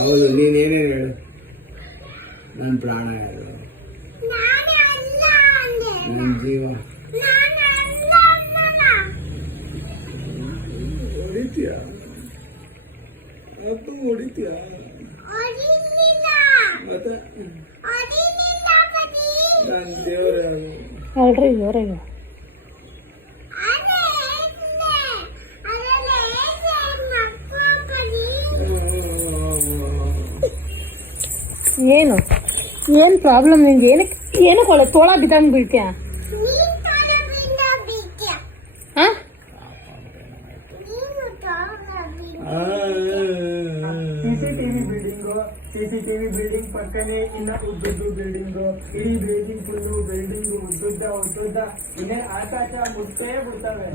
ಹೌದು, ನೀನೇನೇ ಹೇಳು, ನನ್ನ ಪ್ರಾಣ ಹೇಳು, ನನ್ನ ಜೀವ. ಹೊಡಿತೀಯ ಅದು ಹೊಡಿತೀಯ ಮತ್ತೆ ನನ್ನ ದೇವರೇ ಹೇಳ್ರಿ ಜೋರಾಗಿ. ಏನು ಏನು ಪ್ರಾಬ್ಲಮ್ ನಿಂಗೆ? ಏನಕ್ಕೆ ಒಳ್ಳೆ ತೋಳ ಬಿದ್ದಂಗೆ ಬೀಳ್ತೀಯ? ಹಾಂ ಸಿಸಿಟಿವಿ ಬಿಲ್ಡಿಂಗ್ ಪಕ್ಕನೆ ಇನ್ನ ಉದ್ದುದ್ದು ಬಿಲ್ಡಿಂಗು, ಇಡೀ ಬಿಲ್ಡಿಂಗ್ ಫುಲ್ಲು ಬಿಲ್ಡಿಂಗು ಉದ್ದುದ್ದ ಇನ್ನೇ ಆಕಾಶ ಮುಟ್ಟೇ ಬಿಡ್ತವೆ.